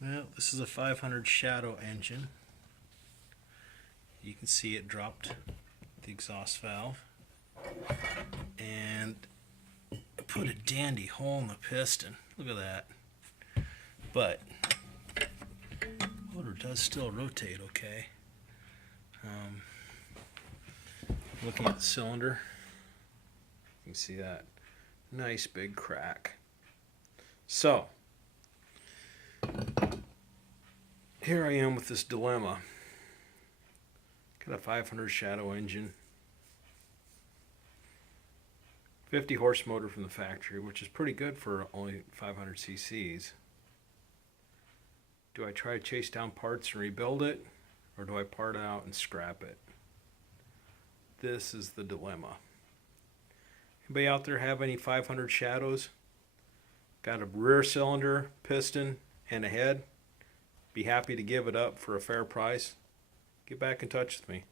Well, this is a 500 Shadow engine. You can see it dropped the exhaust valve and put a dandy hole in the piston. Look at that. But motor does still rotate okay. Looking at the cylinder, you can see that nice big crack. So here I am with this dilemma. Got a 500 Shadow engine, 50 horse motor from the factory, which is pretty good for only 500 cc's. Do I try to chase down parts and rebuild it, or do I part it out and scrap it? This is the dilemma. Anybody out there have any 500 Shadows? Got a rear cylinder, piston, and a head? Be happy to give it up for a fair price. Get back in touch with me.